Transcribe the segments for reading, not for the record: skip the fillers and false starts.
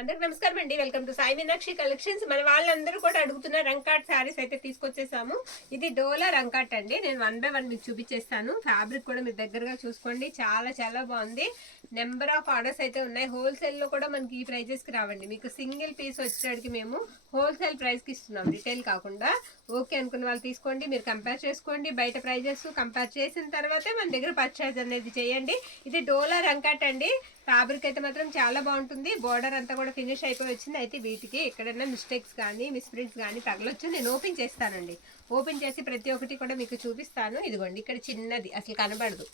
అందరికి నమస్కారం అండి. Welcome to Sai Meenakshi collections. మన వాళ్ళందరూ కూడా అడుగుతున్న రంకాట్ శారీస్ అయితే తీసుకొచ్చేసాము. ఇది డోలా రంకాట్ అండి. నేను 1 by 1 మీకు చూపించేస్తాను. ఫ్యాబ్రిక్ కూడా మీరు దగ్గరగా చూసుకోండి. చాలా చాలా బాగుంది. నెంబర్ ఆఫ్ ఆర్డర్స్ అయితే ఉన్నాయి. హోల్సేల్ లో కూడా మనకి ఈ ప్రైజెస్ కి రావండి. మీకు సింగిల్ పీస్ వచ్చేటికి మేము హోల్సేల్ ప్రైస్ కి ఇస్తున్నాం, రిటైల్ కాకుండా. ఓకే అనుకున్న వాళ్ళు తీసుకోండి, మీరు కంపేర్ చేసుకోండి. బయట ప్రైజెస్ కంపేర్ చేసిన తర్వాతే మన దగ్గర పర్చేజ్ అనేది చేయండి. ఇది డోలా రంకాట్ అండి. ఫ్యాబ్రిక్ అయితే మాత్రం చాలా బాగుంటుంది. బోర్డర్ అంతా కూడా ఫినిష్ అయిపోయి వచ్చింది. అయితే వీటికి ఎక్కడైనా మిస్టేక్స్ కానీ మిస్ప్రింట్స్ కానీ తగలొచ్చు. నేను ఓపెన్ చేస్తానండి. ఓపెన్ చేసి ప్రతి ఒక్కటి కూడా మీకు చూపిస్తాను. ఇదిగోండి, ఇక్కడ చిన్నది అసలు కనబడదు,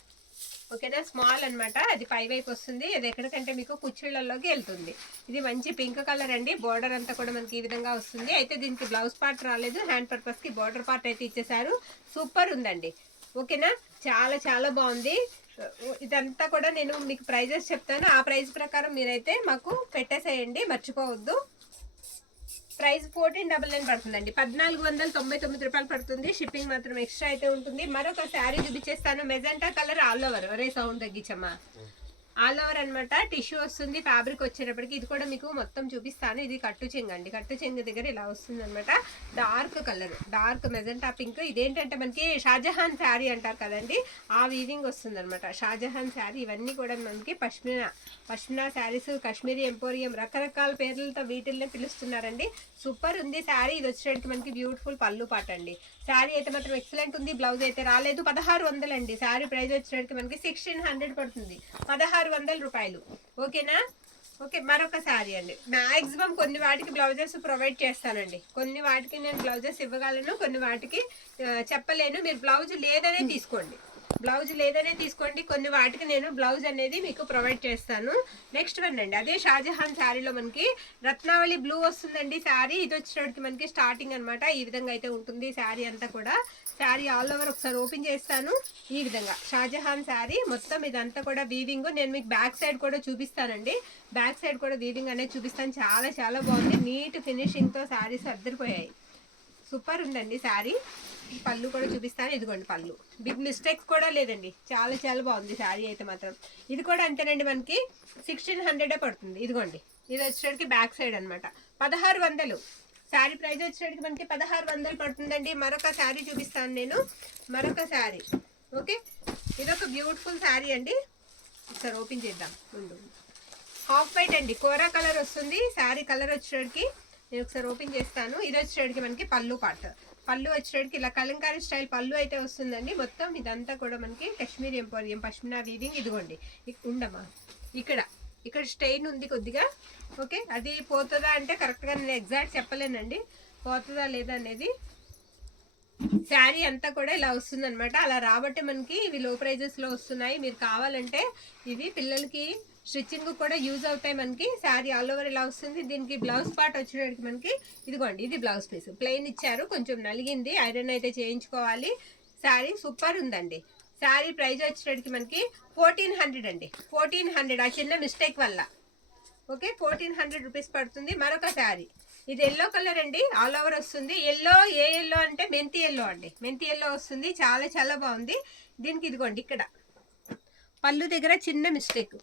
ఓకేనా. స్మాల్ అనమాట. అది పై వైపు వస్తుంది. అది ఎక్కడికంటే మీకు కుచ్చిళ్ళలోకి వెళ్తుంది. ఇది మంచి పింక్ కలర్ అండి. బోర్డర్ అంతా కూడా మనకి ఈ విధంగా వస్తుంది. అయితే దీనికి బ్లౌజ్ పార్ట్ రాలేదు, హ్యాండ్ పర్పస్ కి బోర్డర్ పార్ట్ అయితే ఇచ్చేసారు. సూపర్ ఉందండి, ఓకేనా. చాలా చాలా బాగుంది. ఇదంతా కూడా నేను మీకు ప్రైజెస్ చెప్తాను. ఆ ప్రైస్ ప్రకారం మీరైతే మాకు పెట్టేసేయండి, మర్చిపోవద్దు. ప్రైస్ 1499 పడుతుందండి. 1499 రూపాయలు పడుతుంది. షిప్పింగ్ మాత్రం ఎక్స్ట్రా అయితే ఉంటుంది. మరొక శారీ చూపించేస్తాను. Magenta colour all over. ఒరే సౌండ్ తగ్గించమ్మా. ఆల్ ఓవర్ అనమాట. టిష్యూ వస్తుంది. ఫ్యాబ్రిక్ వచ్చేటప్పటికి ఇది కూడా మీకు మొత్తం చూపిస్తాను. ఇది కట్టు చెంగు అండి. కట్టు చెంగు దగ్గర ఇలా వస్తుంది అనమాట. Dark colour, dark magenta pink. ఇదేంటంటే మనకి షాజహాన్ శారీ అంటారు కదండి, ఆ వీవింగ్ వస్తుంది అనమాట. షాజహాన్ శారీ. ఇవన్నీ కూడా మనకి పష్మినా శారీస్, కాశ్మీరీ ఎంపోరియం, రకరకాల పేర్లతో వీటిల్ని పిలుస్తున్నారండి. సూపర్ ఉంది శారీ. ఇది వచ్చేటికి మనకి బ్యూటిఫుల్ పళ్ళు పాట అండి. శారీ అయితే మాత్రం ఎక్సలెంట్ ఉంది. బ్లౌజ్ అయితే రాలేదు. 1600 అండి. శారీ ప్రైస్ వచ్చేటికి మనకి 1600 పడుతుంది. 1600 రూపాయలు, ఓకేనా. ఓకే, మరొక శారీ అండి. మ్యాక్సిమం కొన్ని వాటికి బ్లౌజెస్ ప్రొవైడ్ చేస్తానండి. కొన్ని వాటికి నేను బ్లౌజెస్ ఇవ్వగలను, కొన్ని వాటికి చెప్పలేను. మీరు బ్లౌజ్ లేదనే తీసుకోండి, బ్లౌజ్ లేదనే తీసుకోండి. కొన్ని వాటికి నేను బ్లౌజ్ అనేది మీకు ప్రొవైడ్ చేస్తాను. నెక్స్ట్ వన్ అండి. అదే షాజహాన్ శారీలో మనకి రత్నావళి బ్లూ వస్తుందండి శారీ. ఇది వచ్చేటికి మనకి స్టార్టింగ్ అనమాట. ఈ విధంగా అయితే ఉంటుంది శారీ అంతా కూడా. శారీ ఆల్ ఓవర్ ఒకసారి ఓపెన్ చేస్తాను. ఈ విధంగా షాజహాన్ శారీ మొత్తం. ఇదంతా కూడా వీవింగ్. నేను మీకు బ్యాక్ సైడ్ కూడా చూపిస్తానండి. బ్యాక్ సైడ్ కూడా వీవింగ్ అనేది చూపిస్తాను. చాలా చాలా బాగుంది. నీట్ ఫినిషింగ్తో శారీస్ అద్దరిపోయాయి. సూపర్ ఉందండి శారీ. పళ్ళు కూడా చూపిస్తాను. ఇదిగోండి పళ్ళు. బిగ్ మిస్టేక్స్ కూడా లేదండి. చాలా చాలా బాగుంది శారీ అయితే మాత్రం. ఇది కూడా అంతేనండి, మనకి 1600 పడుతుంది. ఇదిగోండి, ఇది వచ్చేటికి బ్యాక్ సైడ్ అనమాట. 1600 శారీ ప్రైస్ వచ్చేటికి మనకి 1600 పడుతుందండి. మరొక శారీ చూపిస్తాను నేను. మరొక శారీ, ఓకే. ఇదొక బ్యూటిఫుల్ శారీ అండి. ఒకసారి ఓపెన్ చేద్దాం. ముందు హాఫ్ వైట్ అండి, కోరా కలర్ వస్తుంది శారీ కలర్ వచ్చేటికి. నేను ఒకసారి ఓపెన్ చేస్తాను. ఇది వచ్చేటికి మనకి పళ్ళు పార్ట్. పళ్ళు వచ్చేటికి ఇలా కలంకారీ స్టైల్ పళ్ళు అయితే వస్తుందండి. మొత్తం ఇదంతా కూడా మనకి కాశ్మీరీ ఎంపోరియం పష్మినా వీవింగ్. ఇదిగోండి, ఉండమ్మా, ఇక్కడ స్టెయిన్ ఉంది కొద్దిగా, ఓకే. అది పోతుందా అంటే కరెక్ట్గా నేను ఎగ్జాక్ట్ చెప్పలేనండి, పోతుందా లేదా అనేది. శారీ అంతా కూడా ఇలా వస్తుంది అనమాట. అలా రాబట్టే మనకి ఇవి లో ప్రైజెస్లో వస్తున్నాయి. మీరు కావాలంటే ఇవి పిల్లలకి స్టిచ్చింగ్ కూడా యూజ్ అవుతాయి. మనకి శారీ ఆల్ ఓవర్ ఇలా వస్తుంది. దీనికి బ్లౌజ్ పార్ట్ వచ్చేటికి మనకి ఇదిగోండి, ఇది బ్లౌజ్ పీస్ ప్లెయిన్ ఇచ్చారు. కొంచెం నలిగింది, ఐరన్ అయితే చేయించుకోవాలి. శారీ సూపర్ ఉందండి. శారీ ప్రైస్ వచ్చేటికి మనకి 1400 అండి. 1400 ఆ చిన్న మిస్టేక్ వల్ల, ఓకే. 1400 రూపీస్ పడుతుంది. మరొక శారీ. ఇది ఎల్లో కలర్ అండి. ఆల్ ఓవర్ వస్తుంది. ఎల్లో, ఏ ఎల్లో అంటే మెంతి ఎల్లో అండి. మెంతి ఎల్లో వస్తుంది. చాలా చాలా బాగుంది. దీనికి ఇదిగోండి, ఇక్కడ పళ్ళు దగ్గర చిన్న మిస్టేక్,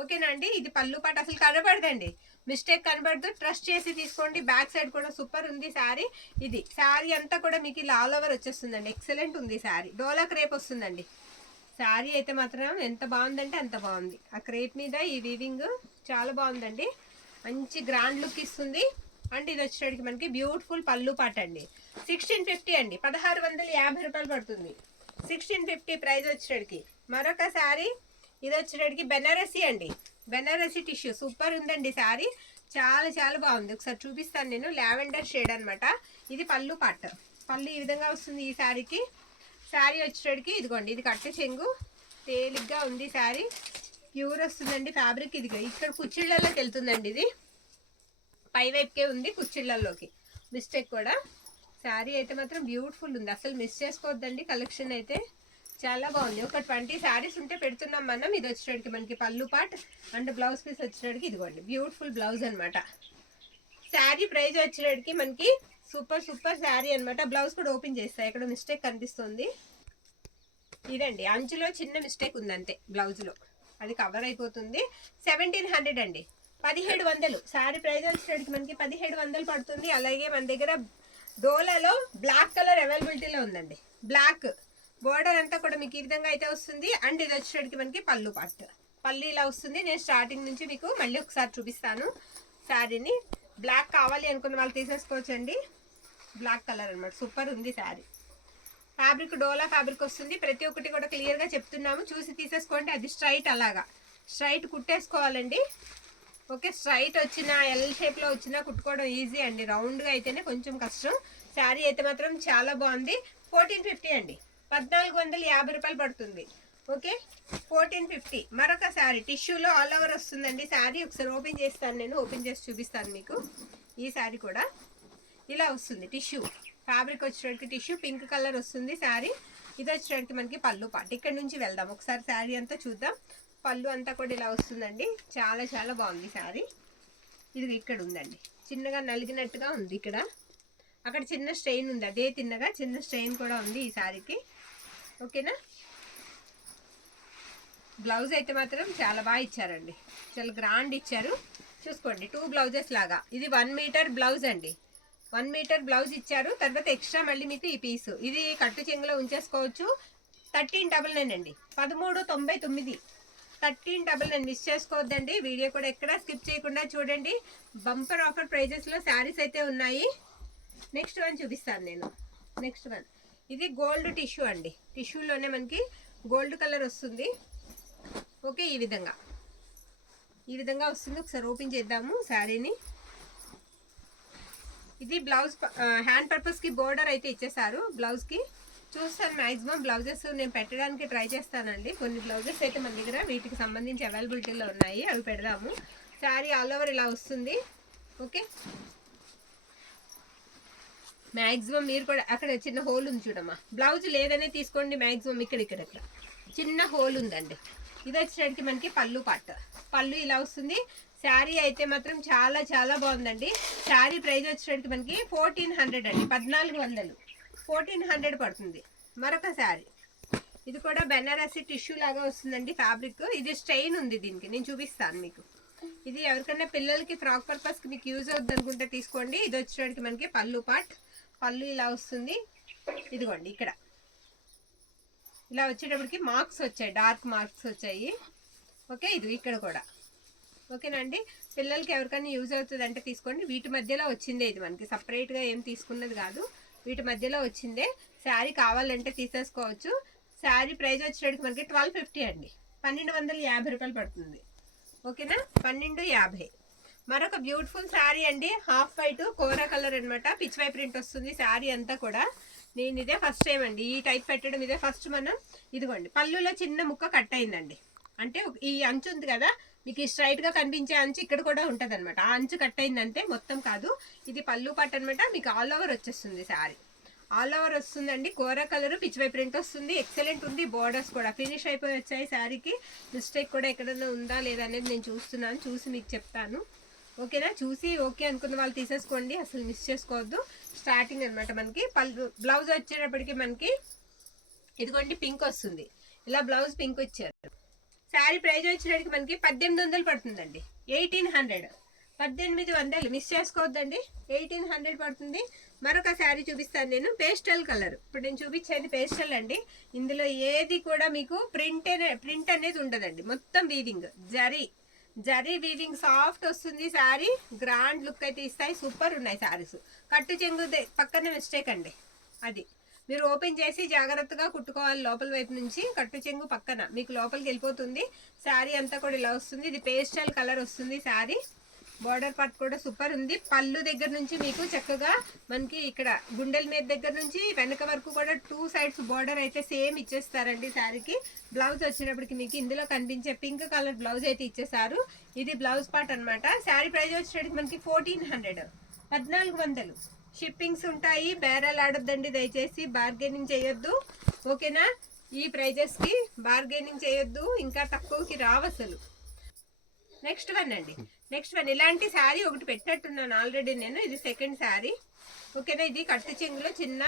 ఓకేనా అండి. ఇది పళ్ళు పాట అసలు కనబడదండి, మిస్టేక్ కనబడదు. ట్రస్ట్ చేసి తీసుకోండి. బ్యాక్ సైడ్ కూడా సూపర్ ఉంది శారీ. ఇది శారీ అంతా కూడా మీకు ఇలా ఆల్ ఓవర్ వచ్చేస్తుందండి. ఎక్సలెంట్ ఉంది శారీ. డోలా క్రేప్ వస్తుందండి. శారీ అయితే మాత్రం ఎంత బాగుందంటే అంత బాగుంది. ఆ క్రేప్ మీద ఈ వీవింగ్ చాలా బాగుందండి. మంచి గ్రాండ్ లుక్ ఇస్తుంది. అండ్ ఇది వచ్చేటికి మనకి బ్యూటిఫుల్ పళ్ళు పాట అండి. 1650 అండి. 1650 రూపాయలు పడుతుంది. 1650 ప్రైస్ వచ్చేటికి. మరొక శారీ. ఇది వచ్చేటికి బెనారసీ అండి. బెనారసీ టిష్యూ సూపర్ ఉందండి శారీ. చాలా చాలా బాగుంది. ఒకసారి చూపిస్తాను నేను. లావెండర్ షేడ్ అనమాట. ఇది పళ్ళు పాట. పళ్ళు ఈ విధంగా వస్తుంది ఈ శారీకి. శారీ వచ్చేటికి ఇదిగోండి, ఇది కట్టు చెంగు. తేలిగ్గా ఉంది శారీ. ప్యూర్ వస్తుందండి ఫ్యాబ్రిక్. ఇది ఇక్కడ కుచ్చిళ్ళలోకి వెళ్తుందండి. ఇది పై వైపుకే ఉంది, కుచ్చిళ్ళల్లోకి మిస్టేక్ కూడా. శారీ అయితే మాత్రం బ్యూటిఫుల్ ఉంది. అసలు మిస్ చేసుకోవద్దండి. కలెక్షన్ అయితే చాలా బాగుంది. ఒక 20 శారీస్ ఉంటే పెడుతున్నాం మనం. ఇది వచ్చేటికి మనకి పళ్ళు పార్ట్ అండ్ బ్లౌజ్ పీస్ వచ్చేటికి ఇదిగోండి, బ్యూటిఫుల్ బ్లౌజ్ అనమాట. శారీ ప్రైస్ వచ్చేటికి మనకి సూపర్ సూపర్ శారీ అనమాట. బ్లౌజ్ కూడా ఓపెన్ చేస్తాయి. ఇక్కడ మిస్టేక్ కనిపిస్తుంది. ఇదండి, అంచులో చిన్న మిస్టేక్ ఉంది అంతే బ్లౌజ్లో. అది కవర్ అయిపోతుంది. 1700 అండి. 1700 శారీ ప్రైస్ వచ్చేటికి మనకి 1700 పడుతుంది. అలాగే మన దగ్గర డోలాలో బ్లాక్ కలర్ అవైలబిలిటీలో ఉందండి. బ్లాక్ బోర్డర్ అంతా కూడా మీకు ఈ విధంగా అయితే వస్తుంది. అండ్ ఇది వచ్చేటికి మనకి పళ్ళు పార్ట్, పళ్ళు ఇలా వస్తుంది. నేను స్టార్టింగ్ నుంచి మీకు మళ్ళీ ఒకసారి చూపిస్తాను శారీని. బ్లాక్ కావాలి అనుకున్న వాళ్ళు తీసేసుకోవచ్చండి. బ్లాక్ కలర్ అనమాట, సూపర్ ఉంది శారీ. ఫ్యాబ్రిక్ డోలా ఫ్యాబ్రిక్ వస్తుంది. ప్రతి ఒక్కటి కూడా క్లియర్గా చెప్తున్నాము, చూసి తీసేసుకోండి. అది స్ట్రైట్, అలాగా స్ట్రైట్ కుట్టేసుకోవాలండి. ఓకే, స్ట్రైట్ వచ్చిన ఎల్ షేప్లో వచ్చినా కుట్టుకోవడం ఈజీ అండి. రౌండ్గా అయితేనే కొంచెం కష్టం. శారీ అయితే మాత్రం చాలా బాగుంది. 1450 అండి, 1450 రూపాయలు పడుతుంది. ఓకే, 1450. మరొక శారీ టిష్యూలో ఆల్ ఓవర్ వస్తుందండి. శారీ ఒకసారి ఓపెన్ చేస్తాను, నేను ఓపెన్ చేసి చూపిస్తాను మీకు. ఈ శారీ కూడా ఇలా వస్తుంది. టిష్యూ ఫ్యాబ్రిక్ వచ్చేటికి టిష్యూ పింక్ కలర్ వస్తుంది శారీ. ఇది వచ్చేటికి మనకి పళ్ళు పాట. ఇక్కడ నుంచి వెళ్దాం, ఒకసారి శారీ అంతా చూద్దాం. పళ్ళు అంతా కూడా ఇలా వస్తుందండి. చాలా చాలా బాగుంది శారీ. ఇది ఇక్కడ ఉందండి, చిన్నగా నలిగినట్టుగా ఉంది. ఇక్కడ అక్కడ చిన్న స్ట్రెయిన్ ఉంది, అదే తిన్నగా చిన్న స్ట్రెయిన్ కూడా ఉంది ఈ శారీకి. ఓకేనా, బ్లౌజ్ అయితే మాత్రం చాలా బాగా ఇచ్చారండి, చాలా గ్రాండ్ ఇచ్చారు. చూసుకోండి, 2 బ్లౌజెస్ లాగా. ఇది 1 మీటర్ బ్లౌజ్ అండి, 1 మీటర్ బ్లౌజ్ ఇచ్చారు. తర్వాత ఎక్స్ట్రా మళ్ళీ మీకు ఈ పీసు ఇది కట్టు చెంగులో ఉంచేసుకోవచ్చు. 1399 అండి, 1399. 1399 మిస్ చేసుకోవద్దండి. వీడియో కూడా ఎక్కడ స్కిప్ చేయకుండా చూడండి. బంపర్ ఆఫర్ ప్రైజెస్లో శారీస్ అయితే ఉన్నాయి. నెక్స్ట్ వన్ చూపిస్తాను నేను. నెక్స్ట్ వన్ ఇది గోల్డ్ టిష్యూ అండి. టిష్యూలోనే మనకి గోల్డ్ కలర్ వస్తుంది. ఓకే, ఈ విధంగా వస్తుంది. ఒకసారి ఓపెన్ చేద్దాము శారీని. ఇది బ్లౌజ్ హ్యాండ్ పర్పస్కి బోర్డర్ అయితే ఇచ్చేసారు బ్లౌజ్కి. చూస్తాను, మ్యాక్సిమం బ్లౌజెస్ నేను పెట్టడానికి ట్రై చేస్తానండి. కొన్ని బ్లౌజెస్ అయితే మన దగ్గర వీటికి సంబంధించి అవైలబిలిటీలో ఉన్నాయి, అవి పెడదాము. శారీ ఆల్ ఓవర్ ఇలా వస్తుంది. ఓకే, మ్యాక్సిమం మీరు కూడా అక్కడ చిన్న హోల్ ఉంది చూడమ్మా, బ్లౌజ్ లేదనే తీసుకోండి. మ్యాక్సిమం ఇక్కడ చిన్న హోల్ ఉందండి. ఇది వచ్చేటికి మనకి పళ్ళు పాట, పళ్ళు ఇలా వస్తుంది. శారీ అయితే మాత్రం చాలా చాలా బాగుందండి. శారీ ప్రైస్ వచ్చేటికి మనకి 1400 అండి, 1400, 1400 పడుతుంది. మరొక శారీ ఇది కూడా బెనారసి టిష్యూ లాగా వస్తుందండి ఫ్యాబ్రిక్. ఇది స్ట్రెయిన్ ఉంది, దీనికి నేను చూపిస్తాను మీకు. ఇది ఎవరికైనా పిల్లలకి ఫ్రాక్ పర్పస్కి మీకు యూజ్ అవుతుంది అనుకుంటే తీసుకోండి. ఇది వచ్చేటికి మనకి పళ్ళు పాట్, పళ్ళు ఇలా వస్తుంది. ఇదిగోండి, ఇక్కడ ఇలా వచ్చేటప్పటికి మార్క్స్ వచ్చాయి, డార్క్ మార్క్స్ వచ్చాయి. ఓకే, ఇది ఇక్కడ కూడా. ఓకేనండి, పిల్లలకి ఎవరికైనా యూజ్ అవుతుంది అంటే తీసుకోండి. వీటి మధ్యలో వచ్చిందే, ఇది మనకి సపరేట్గా ఏం తీసుకున్నది కాదు, వీటి మధ్యలో వచ్చిందే. శారీ కావాలంటే తీసేసుకోవచ్చు. శారీ ప్రైస్ వచ్చేటప్పటికి మనకి 1250 అండి, 1250 రూపాయలు పడుతుంది. ఓకేనా, 1250. మరొక బ్యూటిఫుల్ శారీ అండి, హాఫ్ వైట్ కోరా కలర్ అనమాట. పిచ్ వై ప్రింట్ వస్తుంది శారీ అంతా కూడా. నేను ఇదే ఫస్ట్ టైం అండి ఈ టైప్ పెట్టడం, ఇదే ఫస్ట్. మనం ఇదిగోండి, పళ్ళులో చిన్న ముక్క కట్ అయిందండి. అంటే ఈ అంచు ఉంది కదా మీకు, ఈ స్ట్రైట్గా కనిపించే అంచు ఇక్కడ కూడా ఉంటుంది అనమాట. ఆ అంచు కట్ అయిందంటే మొత్తం కాదు. ఇది పళ్ళు పాట అనమాట. మీకు ఆల్ ఓవర్ వచ్చేస్తుంది శారీ, ఆల్ ఓవర్ వస్తుందండి. కోరా కలర్ పిచ్ వై ప్రింట్ వస్తుంది. ఎక్సలెంట్ ఉంది. బోర్డర్స్ కూడా ఫినిష్ అయిపోయి వచ్చాయి. శారీకి మిస్టేక్ కూడా ఎక్కడన్నా ఉందా లేదా అనేది నేను చూస్తున్నాను, చూసి మీకు చెప్తాను. ఓకేనా, చూసి ఓకే అనుకున్న వాళ్ళు తీసేసుకోండి, అసలు మిస్ చేసుకోవద్దు. స్టార్టింగ్ అనమాట మనకి. బ్లౌజ్ వచ్చేటప్పటికి మనకి ఇదిగోండి పింక్ వస్తుంది. ఇలా బ్లౌజ్ పింక్ ఇచ్చారు. శారీ ప్రైస్ వచ్చేటప్పటికి మనకి 1800 పడుతుందండి, 1800, 1800. మిస్ చేసుకోవద్దండి, 1800 పడుతుంది. మరొక శారీ చూపిస్తాను నేను, పేస్టల్ కలర్. ఇప్పుడు నేను చూపించేది పేస్టల్ అండి. ఇందులో ఏది కూడా మీకు ప్రింట్ అనేది ఉండదండి, మొత్తం వీవింగ్, జరీ వీవింగ్ సాఫ్ట్ వస్తుంది. శారీ గ్రాండ్ లుక్ అయితే ఇస్తాయి. సూపర్ ఉన్నాయి శారీస్. కట్టు చెంగు పక్కన మిస్టేక్ అండి, అది మీరు ఓపెన్ చేసి జాగ్రత్తగా కుట్టుకోవాలి. లోపల వైపు నుంచి కట్టు చెంగు పక్కన మీకు లోపలికి వెళ్ళిపోతుంది. శారీ అంతా కూడా ఇలా వస్తుంది. ఇది పేస్టల్ కలర్ వస్తుంది శారీ. బార్డర్ పార్ట్ కూడా సూపర్ ఉంది. పళ్ళు దగ్గర నుంచి మీకు చక్కగా మనకి ఇక్కడ గుండెల మీద దగ్గర నుంచి వెనక వరకు కూడా 2 సైడ్స్ బార్డర్ అయితే సేమ్ ఇచ్చేస్తారండి శారీకి. బ్లౌజ్ వచ్చినప్పటికి మీకు ఇందులో కనిపించే పింక్ కలర్ బ్లౌజ్ అయితే ఇచ్చేసారు. ఇది బ్లౌజ్ పార్ట్ అనమాట. శారీ ప్రైస్ వచ్చేటప్పటికి మనకి 1400, 1400. షిప్పింగ్స్ ఉంటాయి, బేరాలు ఆడొద్దండి దయచేసి, బార్గెనింగ్ చేయొద్దు. ఓకేనా, ఈ ప్రైజెస్కి బార్గెనింగ్ చేయొద్దు, ఇంకా తక్కువకి రావు అసలు. నెక్స్ట్ వన్ అండి, నెక్స్ట్ వన్ ఇలాంటి శారీ ఒకటి పెట్టినట్టున్నాను ఆల్రెడీ నేను. ఇది సెకండ్ శారీ. ఓకేనా, ఇది కట్టు చెంగులో చిన్న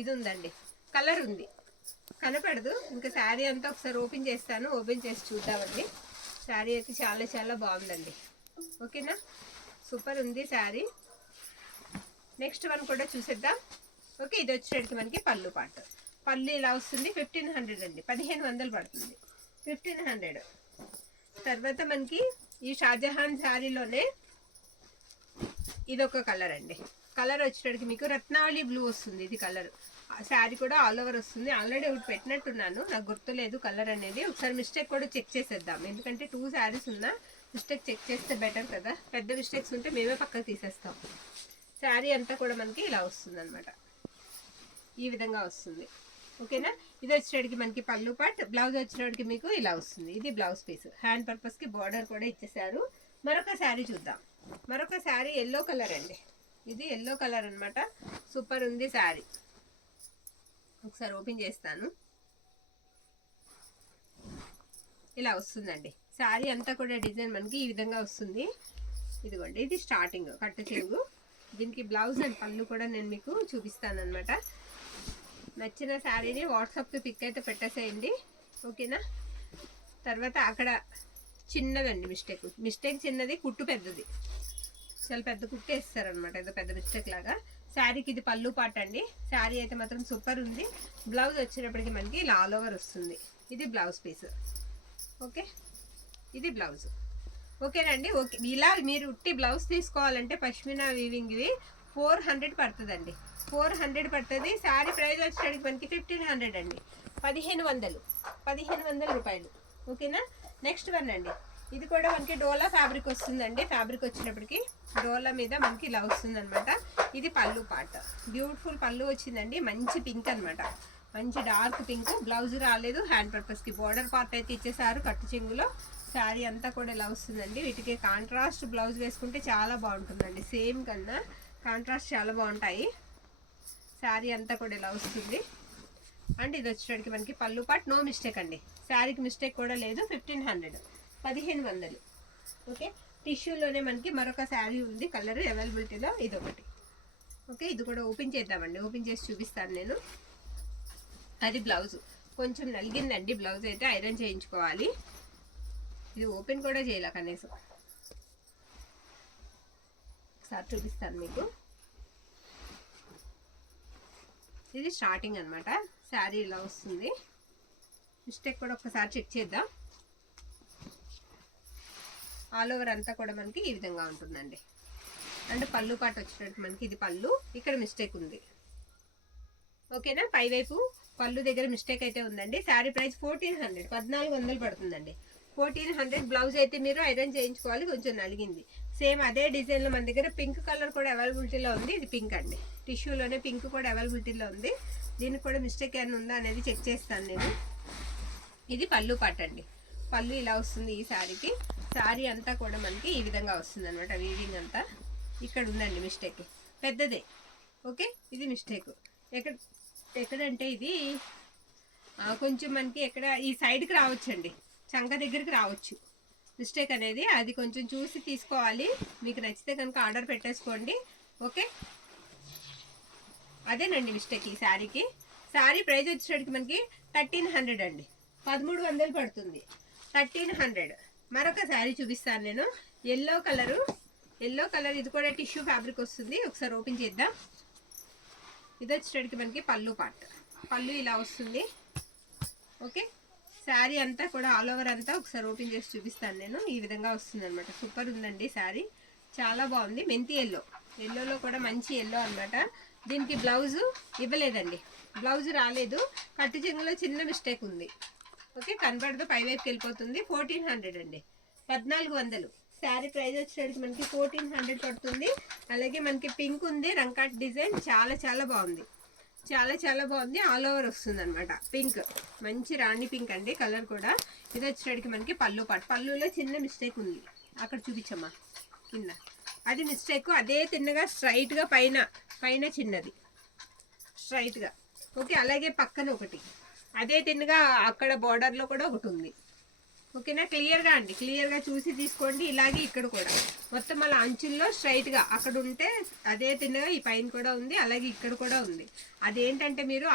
ఇది ఉందండి, కలర్ ఉంది, కనపడదు. ఇంకా శారీ అంతా ఒకసారి ఓపెన్ చేస్తాను, ఓపెన్ చేసి చూద్దామండి. శారీ అయితే చాలా చాలా బాగుందండి. ఓకేనా, సూపర్ ఉంది శారీ. నెక్స్ట్ వన్ కూడా చూసేద్దాం. ఓకే, ఇది వచ్చేటికి మనకి పళ్ళు పాటు. పళ్ళు ఇలా వస్తుంది, 1500 అండి, 1500 పడుతుంది, 1500. తర్వాత మనకి ఈ షాజహాన్ శారీలోనే ఇదొక కలర్ అండి. కలర్ వచ్చేటికి మీకు రత్నావళి బ్లూ వస్తుంది. ఇది కలర్ శారీ కూడా ఆల్ ఓవర్ వస్తుంది. ఆల్రెడీ ఒకటి పెట్టినట్టున్నాను, నాకు గుర్తులేదు కలర్ అనేది. ఒకసారి మిస్టేక్ కూడా చెక్ చేసేద్దాం, ఎందుకంటే 2 శారీస్ ఉన్నా మిస్టేక్ చెక్ చేస్తే బెటర్ కదా. పెద్ద మిస్టేక్స్ ఉంటే మేమే పక్కకు తీసేస్తాం. శారీ అంతా కూడా మనకి ఇలా వస్తుంది అనమాట, ఈ విధంగా వస్తుంది. ఓకేనా, ఇది వచ్చేటికి మనకి పళ్ళు పార్ట్. బ్లౌజ్ వచ్చేటికి మీకు ఇలా వస్తుంది. ఇది బ్లౌజ్ పీస్. హ్యాండ్ పర్పస్కి బార్డర్ కూడా ఇచ్చేసారు. మరొక శారీ చూద్దాం. మరొక శారీ ఎల్లో కలర్ అండి. ఇది ఎల్లో కలర్ అనమాట, సూపర్ ఉంది శారీ. ఒకసారి ఓపెన్ చేస్తాను. ఇలా వస్తుందండి శారీ అంతా కూడా. డిజైన్ మనకి ఈ విధంగా వస్తుంది. ఇదిగోండి, ఇది స్టార్టింగ్ కట్టు చెంగు. దీనికి బ్లౌజ్ అండ్ పళ్ళు కూడా నేను మీకు చూపిస్తాను అనమాట. నచ్చిన శారీని వాట్సాప్కి పిక్ అయితే పెట్టేసేయండి. ఓకేనా, తర్వాత అక్కడ చిన్నదండి మిస్టేక్ చిన్నది, కుట్టు పెద్దది. చాలా పెద్ద కుట్టు వేస్తారనమాట, ఏదో పెద్ద మిస్టేక్ లాగా. శారీకి ఇది పళ్ళు పాట అండి. శారీ అయితే మాత్రం సూపర్ ఉంది. బ్లౌజ్ వచ్చేటప్పటికి మనకి ఇలా ఆల్ ఓవర్ వస్తుంది. ఇది బ్లౌజ్ పీస్. ఓకే, ఇది బ్లౌజ్. ఓకేనండి. ఓకే, ఇలా మీరు ఉట్టి బ్లౌజ్ తీసుకోవాలంటే పష్మినా వీవింగ్ ఇవి 400 పడుతుందండి, 400 పడుతుంది. శారీ ప్రైస్ వచ్చేటప్పటికి మనకి 1500 అండి, 1500 రూపాయలు. ఓకేనా, నెక్స్ట్ వన్ అండి. ఇది కూడా మనకి డోలా ఫ్యాబ్రిక్ వస్తుందండి. ఫ్యాబ్రిక్ వచ్చినప్పటికి డోలా మీద మనకి ఇలా వస్తుంది అనమాట. ఇది పళ్ళు పార్ట్. బ్యూటిఫుల్ పళ్ళు వచ్చిందండి, మంచి పింక్ అనమాట, మంచి డార్క్ పింక్. బ్లౌజ్ రాలేదు, హ్యాండ్ పర్పస్కి బోర్డర్ పార్ట్ అయితే ఇచ్చేసారు కట్టు చెంగులో. శారీ అంతా కూడా ఇలా వస్తుందండి. వీటికి కాంట్రాస్ట్ బ్లౌజ్ వేసుకుంటే చాలా బాగుంటుందండి, సేమ్ కన్నా కాంట్రాస్ట్ చాలా బాగుంటాయి. శారీ అంతా కూడా ఇలా వస్తుంది. అండ్ ఇది వచ్చేటికి మనకి పళ్ళు పార్ట్. నో మిస్టేక్ అండి, శారీకి మిస్టేక్ కూడా లేదు. 1500, 1500. ఓకే, టిష్యూలోనే మనకి మరొక శారీ ఉంది కలర్ అవైలబిలిటీలో, ఇది ఒకటి. ఓకే, ఇది కూడా ఓపెన్ చేద్దామండి, ఓపెన్ చేసి చూపిస్తాను నేను. అది బ్లౌజ్ కొంచెం నలిగిందండి, బ్లౌజ్ అయితే ఐరన్ చేయించుకోవాలి. ఇది ఓపెన్ కూడా చేయాలి కనీసం. ఒకసారి చూపిస్తాను మీకు. ఇది స్టార్టింగ్ అనమాట, శారీ ఇలా వస్తుంది. మిస్టేక్ కూడా ఒకసారి చెక్ చేద్దాం. ఆల్ ఓవర్ అంతా కూడా మనకి ఈ విధంగా ఉంటుందండి. అండ్ పళ్ళు పాట వచ్చేటట్టు మనకి ఇది పళ్ళు, ఇక్కడ మిస్టేక్ ఉంది. ఓకేనా, పైవైపు పళ్ళు దగ్గర మిస్టేక్ అయితే ఉందండి. శారీ ప్రైస్ 1400, 1400 పడుతుందండి, 1400. బ్లౌజ్ అయితే మీరు ఐరన్ చేయించుకోవాలి, కొంచెం నలిగింది. సేమ్ అదే డిజైన్లో మన దగ్గర పింక్ కలర్ కూడా అవైలబిలిటీలో ఉంది. ఇది పింక్ అండి, టిష్యూలోనే పింక్ కూడా అవైలబిలిటీలో ఉంది. దీనికి కూడా మిస్టేక్ ఏమైనా ఉందా అనేది చెక్ చేస్తాను నేను. ఇది పళ్ళు పాట అండి, పళ్ళు ఇలా వస్తుంది ఈ శారీకి. శారీ అంతా కూడా మనకి ఈ విధంగా వస్తుంది అనమాట, వీవింగ్ అంతా. ఇక్కడ ఉందండి మిస్టేక్, పెద్దదే. ఓకే, ఇది మిస్టేక్ ఎక్కడంటే ఇది కొంచెం మనకి ఎక్కడ ఈ సైడ్కి రావచ్చండి, చంక దగ్గరికి రావచ్చు మిస్టేక్ అనేది. అది కొంచెం చూసి తీసుకోవాలి. మీకు నచ్చితే కనుక ఆర్డర్ పెట్టేసుకోండి. ఓకే, అదేనండి మిస్టేక్ ఈ శారీకి. శారీ ప్రైస్ వచ్చేసరికి మనకి 1300 అండి, 1300 పడుతుంది, 1300. మరొక శారీ చూపిస్తాను నేను. ఎల్లో కలర్, ఇది కూడా టిష్యూ ఫ్యాబ్రిక్ వస్తుంది. ఒకసారి ఓపెన్ చేద్దాం. ఇది వచ్చేటప్పటికి మనకి పళ్ళు పార్ట్. పళ్ళు ఇలా వస్తుంది. ఓకే, శారీ అంతా కూడా ఆల్ ఓవర్ అంతా ఒకసారి ఓపెన్ చేసి చూపిస్తాను నేను. ఈ విధంగా వస్తుంది అనమాట. సూపర్ ఉందండి శారీ, చాలా బాగుంది. మెంతి ఎల్లోలో కూడా మంచి ఎల్లో అనమాట. దీనికి బ్లౌజు ఇవ్వలేదండి, బ్లౌజ్ రాలేదు. కట్టు చెంగులో చిన్న మిస్టేక్ ఉంది. ఓకే, కనపడదు, పైవైపుకి వెళ్ళిపోతుంది. 1400 అండి, 1400. శారీ ప్రైస్ వచ్చేసరికి మనకి 1400 పడుతుంది. అలాగే మనకి పింక్ ఉంది, రంకాట్ డిజైన్, చాలా చాలా బాగుంది, చాలా బాగుంది. ఆల్ ఓవర్ వస్తుంది అనమాట పింక్, మంచి రాణి పింక్ అండి కలర్ కూడా. ఇది వచ్చేసరికి మనకి పళ్ళు పాటు. పళ్ళులో చిన్న మిస్టేక్ ఉంది, అక్కడ చూపించమ్మా కింద. అది మిస్టేక్, అదే తిన్నగా స్ట్రైట్గా పైన చిన్నది స్ట్రైట్గా. ఓకే, అలాగే పక్కన ఒకటి అదే తిన్నగా అక్కడ బార్డర్లో కూడా ఒకటి ఉంది. ఓకేనా, క్లియర్గా చూసి తీసుకోండి. ఇలాగే ఇక్కడ కూడా మొత్తం అలా అంచుల్లో స్ట్రైట్గా అక్కడ ఉంటే అదే తిన్నగా ఈ పైన కూడా ఉంది, అలాగే ఇక్కడ కూడా ఉంది. అదేంటంటే మీరు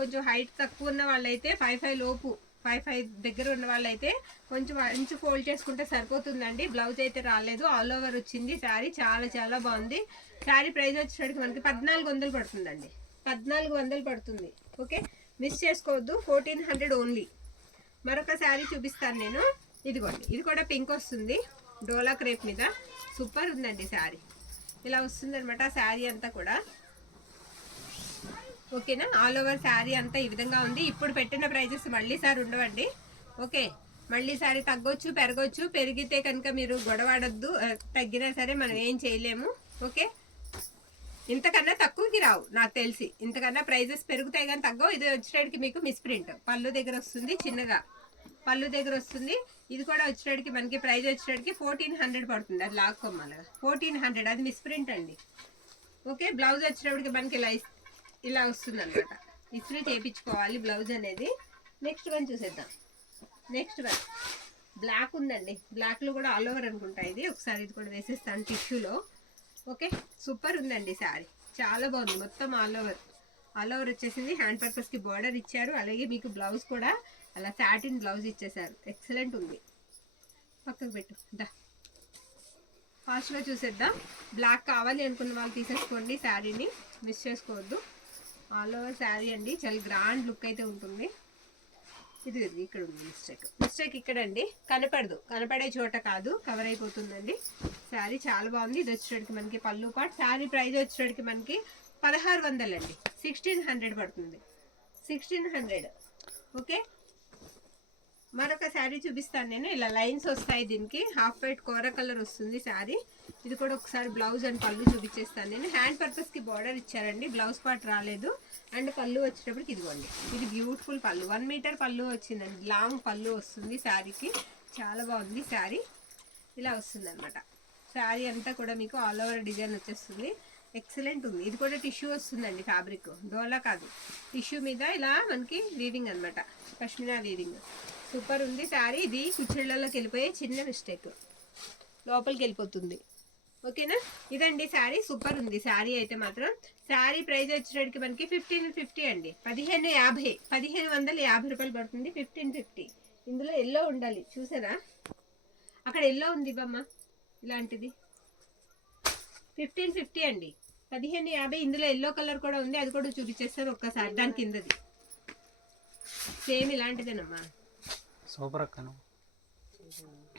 కొంచెం హైట్ తక్కువ ఉన్న వాళ్ళైతే 5'5" లోపు 5 దగ్గర ఉన్న వాళ్ళైతే కొంచెం ఇంచు ఫోల్డ్ చేసుకుంటే సరిపోతుందండి. బ్లౌజ్ అయితే రాలేదు, ఆల్ ఓవర్ వచ్చింది శారీ. చాలా చాలా బాగుంది. శారీ ప్రైస్ వచ్చేసరికి మనకి 1400 పడుతుందండి. 1400 పడుతుంది. ఓకే, మిస్ చేసుకోవద్దు. 1400 ఓన్లీ. మరొక శారీ చూపిస్తాను నేను. ఇదిగోండి, ఇది కూడా పింక్ వస్తుంది, డోలా క్రేప్ మీద. సూపర్ ఉందండి శారీ. ఇలా వస్తుంది అనమాట శారీ అంతా కూడా. ఓకేనా, ఆల్ ఓవర్ శారీ అంతా ఈ విధంగా ఉంది. ఇప్పుడు పెట్టిన ప్రైజెస్ మళ్ళీ సారి ఉండవండి. ఓకే, మళ్ళీ సారి తగ్గొచ్చు పెరగొచ్చు. పెరిగితే కనుక మీరు గొడవాడద్దు, తగ్గినా సరే మనం ఏం చేయలేము. ఓకే, ఇంతకన్నా తక్కువకి రావు నాకు తెలిసి. ఇంతకన్నా ప్రైజెస్ పెరుగుతాయి కానీ తగ్గవు. ఇది వచ్చేటికి మీకు మిస్ప్రింట్ పళ్ళు దగ్గర వస్తుంది, చిన్నగా పళ్ళు దగ్గర వస్తుంది. ఇది కూడా వచ్చేటికి మనకి ప్రైజ్ వచ్చేటికి 1400 పడుతుంది. అది లాక్కోమల్లగా 1400, అది మిస్ప్రింట్ అండి. ఓకే, బ్లౌజ్ వచ్చేటప్పటికి మనకి ఇలా వస్తుంది అనమాట. ఇస్త్రీ చేయించుకోవాలి బ్లౌజ్ అనేది. నెక్స్ట్ వన్ చూసేద్దాం. నెక్స్ట్ వన్ బ్లాక్ ఉందండి. బ్లాక్లో కూడా ఆల్ ఓవర్ అనుకుంటా ఇది. ఒకసారి ఇది కూడా వేసేస్తాను టిష్యూలో. ఓకే, సూపర్ ఉందండి శారీ. చాలా బాగుంది. మొత్తం ఆల్ ఓవర్ వచ్చేసింది. హ్యాండ్ పర్పస్కి బార్డర్ ఇచ్చారు. అలాగే మీకు బ్లౌజ్ కూడా అలా సాటిన్ బ్లౌజ్ ఇచ్చేసారు. ఎక్సలెంట్ ఉంది. పక్కకు పెట్టు దా. ఫాస్ట్గా చూసేద్దాం. బ్లాక్ కావాలి అనుకున్న వాళ్ళు తీసేసుకోండి శారీని, మిస్ చేసుకోవద్దు. ఆల్ ఓవర్ శారీ అండి. చాలా గ్రాండ్ లుక్ అయితే ఉంటుంది. ఇది ఇక్కడ ఉంది మిస్టేక్ ఇక్కడ అండి. కనపడదు, కనపడే చోట కాదు, కవర్ అయిపోతుందండి. శారీ చాలా బాగుంది. ఇది వచ్చేటికి మనకి పళ్ళు పాట్. శారీ ప్రైస్ వచ్చేటికి మనకి 1600 అండి. 1600 పడుతుంది. 1600. ఓకే, మరొక శారీ చూపిస్తాను నేను. ఇలా లైన్స్ వస్తాయి దీనికి. హాఫ్ వైట్ కోర కలర్ వస్తుంది శారీ. ఇది కూడా ఒకసారి బ్లౌజ్ అండ్ పళ్ళు చూపించేస్తాను నేను. హ్యాండ్ పర్పస్కి బార్డర్ ఇచ్చారండి, బ్లౌజ్ పార్ట్ రాలేదు. అండ్ పళ్ళు వచ్చేటప్పటికి ఇదిగోండి, ఇది బ్యూటిఫుల్ పళ్ళు. 1 మీటర్ పళ్ళు వచ్చిందండి. లాంగ్ పళ్ళు వస్తుంది శారీకి. చాలా బాగుంది శారీ. ఇలా వస్తుంది అనమాట. శారీ అంతా కూడా మీకు ఆల్ ఓవర్ డిజైన్ వచ్చేస్తుంది. ఎక్సలెంట్ ఉంది. ఇది కూడా టిష్యూ వస్తుందండి. ఫ్యాబ్రిక్ డోలా కాదు, టిష్యూ మీద ఇలా మనకి వీవింగ్ అనమాట, పష్మినా వీవింగ్. సూపర్ ఉంది శారీ. ఇది కుచ్చిళ్ళలోకి వెళ్ళిపోయే చిన్న మిస్టేక్, లోపలికి వెళ్ళిపోతుంది. ఓకేనా, ఇదండి శారీ. సూపర్ ఉంది శారీ అయితే మాత్రం. శారీ ప్రైస్ వచ్చేటికి మనకి 1550 అండి. 1550, 1550 రూపాయలు పడుతుంది. 1550. ఇందులో ఎల్లో ఉండాలి, చూసారా అక్కడ ఎల్లో ఉంది బమ్మ, ఇలాంటిది 1550 అండి. 1550. ఇందులో ఎల్లో కలర్ కూడా ఉంది, అది కూడా చూపించేస్తాను ఒక్కసారి. దాని కిందది సేమ్ ఇలాంటిదేనమ్మా. సూపర్ అక్కను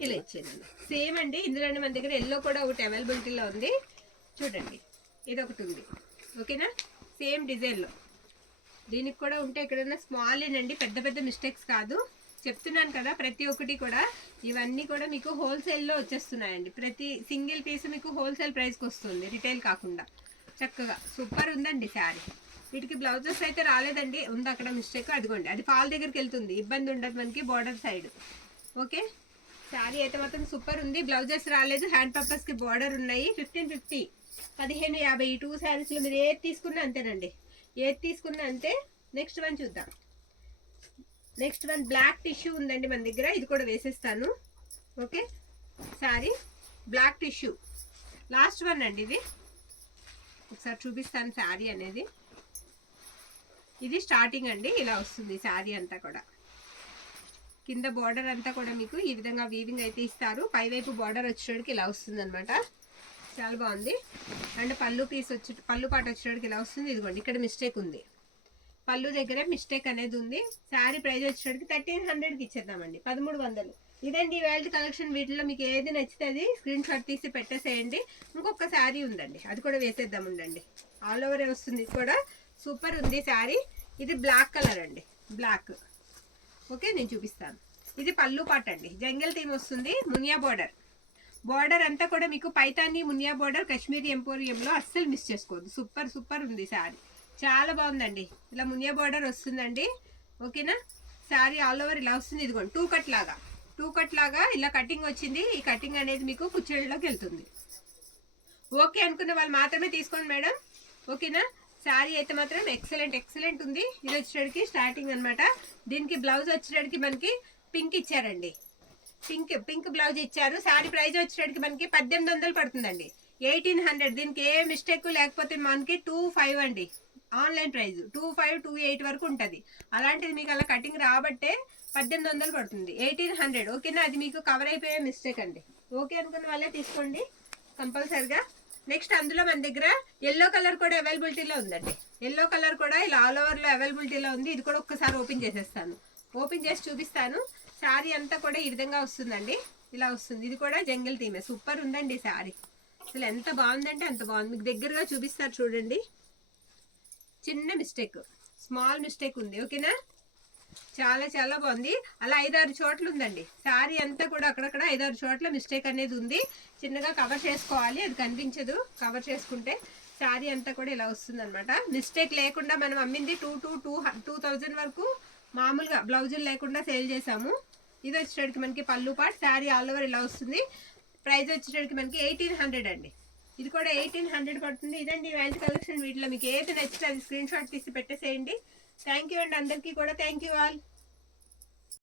ఇలా ఇచ్చేదండి. సేమ్ అండి. ఇందులోనే మన దగ్గర ఎల్లో కూడా ఒకటి అవైలబిలిటీలో ఉంది. చూడండి, ఇది ఒకటి ఉంది. ఓకేనా, సేమ్ డిజైన్లో. దీనికి కూడా ఉంటే ఎక్కడైనా స్మాల్ ఏనండి, పెద్ద పెద్ద మిస్టేక్స్ కాదు. చెప్తున్నాను కదా, ప్రతి ఒక్కటి కూడా ఇవన్నీ కూడా మీకు హోల్సేల్లో వచ్చేస్తున్నాయండి. ప్రతి సింగిల్ పీస్ మీకు హోల్సేల్ ప్రైస్కి వస్తుంది, రిటైల్ కాకుండా. చక్కగా సూపర్ ఉందండి శారీ. వీటికి బ్లౌజెస్ అయితే రాలేదండి, ఉంది అక్కడ మిస్టేక్. అదిగోండి, అది ఫాల్ దగ్గరికి వెళ్తుంది, ఇబ్బంది ఉండదు మనకి బార్డర్ సైడ్. ఓకే, శారీ అయితే మాత్రం సూపర్ ఉంది. బ్లౌజెస్ రాలేదు, హ్యాండ్ పర్పస్కి బార్డర్ ఉన్నాయి. 1550, 1550. ఈ 2 శారీస్లో మీరు ఏది తీసుకున్నా అంతేనండి, ఏది తీసుకున్నా అంతే. నెక్స్ట్ వన్ చూద్దాం. నెక్స్ట్ వన్ బ్లాక్ టిష్యూ ఉందండి మన దగ్గర. ఇది కూడా వేసేస్తాను. Okay, sorry black tissue. Last one అండి ఇది. ఒకసారి చూపిస్తాను శారీ అనేది. ఇది స్టార్టింగ్ అండి. ఇలా వస్తుంది శారీ అంతా కూడా. కింద బార్డర్ అంతా కూడా మీకు ఈ విధంగా వీవింగ్ అయితే ఇస్తారు. పైవైపు బార్డర్ వచ్చేటికి ఇలా వస్తుంది అనమాట. చాలా బాగుంది. అండ్ పళ్ళు పాట వచ్చేటికి ఇలా వస్తుంది. ఇదిగోండి, ఇక్కడ మిస్టేక్ ఉంది, పళ్ళు దగ్గర మిస్టేక్ అనేది ఉంది. శారీ ప్రైస్ వచ్చేటికి 1300కి ఇచ్చేద్దామండి. 1300. ఇదండి ఇవాళ కలెక్షన్. వీటిలో మీకు ఏది నచ్చితే అది స్క్రీన్ షాట్ తీసి పెట్టేసేయండి. ఇంకొక శారీ ఉందండి, అది కూడా వేసేద్దాం ఉండండి. ఆల్ ఓవర్ వస్తుంది. ఇది కూడా సూపర్ ఉంది శారీ. ఇది బ్లాక్ కలర్ అండి, బ్లాక్. ఓకే, నేను చూపిస్తాను. ఇది పళ్ళు పాట అండి, జంగల్ థీమ్ వస్తుంది. మునియా బార్డర్ అంతా కూడా మీకు పైతాని మునియా బార్డర్, కాశ్మీరీ ఎంపోరియంలో. అస్సలు మిస్ చేసుకోవద్దు. సూపర్ ఉంది శారీ. చాలా బాగుందండి. ఇలా మునియా బార్డర్ వస్తుందండి. ఓకేనా, శారీ ఆల్ ఓవర్ ఇలా వస్తుంది. ఇదిగోండి, టూ కట్ లాగా ఇలా కటింగ్ వచ్చింది. ఈ కటింగ్ అనేది మీకు కుచ్చెళ్ళలోకి వెళ్తుంది. ఓకే అనుకున్న వాళ్ళు మాత్రమే తీసుకోండి మేడం. ఓకేనా, శారీ అయితే మాత్రం ఎక్సలెంట్ ఉంది. ఇది వచ్చేటికి స్టార్టింగ్ అనమాట. దీనికి బ్లౌజ్ వచ్చేటికి మనకి పింక్ ఇచ్చారండి. పింక్ బ్లౌజ్ ఇచ్చారు. శారీ ప్రైస్ వచ్చేటికి మనకి 1800 పడుతుందండి. 1800. దీనికి ఏ మిస్టేక్ లేకపోతే మనకి 25 అండి. ఆన్లైన్ ప్రైస్ 2528 వరకు ఉంటుంది. అలాంటిది మీకు అలా కటింగ్ రాబట్టే 1800 పడుతుంది, 1800. ఓకేనా, అది మీకు కవర్ అయిపోయే మిస్టేక్ అండి. ఓకే అనుకున్న వాళ్ళే తీసుకోండి కంపల్సరిగా. నెక్స్ట్ అందులో మన దగ్గర ఎల్లో కలర్ కూడా అవైలబిలిటీలో ఉందండి. ఎల్లో కలర్ కూడా ఇలా ఆల్ ఓవర్లో అవైలబిలిటీలో ఉంది. ఇది కూడా ఒక్కసారి ఓపెన్ చేసేస్తాను, ఓపెన్ చేసి చూపిస్తాను. శారీ అంతా కూడా ఈ విధంగా వస్తుందండి, ఇలా వస్తుంది. ఇది కూడా జంగిల్ థీమే, సూపర్ ఉందండి శారీ. అసలు ఎంత బాగుందంటే అంత బాగుంది. మీకు దగ్గరగా చూపిస్తారు చూడండి. చిన్న మిస్టేక్, స్మాల్ మిస్టేక్ ఉంది. ఓకేనా, చాలా చాలా బాగుంది. అలా 5-6 చోట్ల ఉందండి శారీ అంతా కూడా, అక్కడక్కడ 5-6 చోట్ల మిస్టేక్ అనేది ఉంది. చిన్నగా కవర్ చేసుకోవాలి, అది కనిపించదు. కవర్ చేసుకుంటే శారీ అంతా కూడా ఇలా వస్తుంది అనమాట. మిస్టేక్ లేకుండా మనం అమ్మింది 2000 వరకు మామూలుగా బ్లౌజులు లేకుండా సేల్ చేసాము. ఇది వచ్చేటడికి మనకి పళ్ళు పాట్, శారీ ఆల్ ఓవర్ ఇలా వస్తుంది. ప్రైస్ వచ్చేటడికి మనకి 1800 అండి. ఇది కూడా 1800 పడుతుంది. ఇదండి ఇవాళ కలెక్షన్. వీటిలో మీకు ఏది నచ్చితే అది స్క్రీన్ షాట్ తీసి పెట్టేసేయండి. థ్యాంక్ యూ అండి అందరికీ కూడా. Thank you all.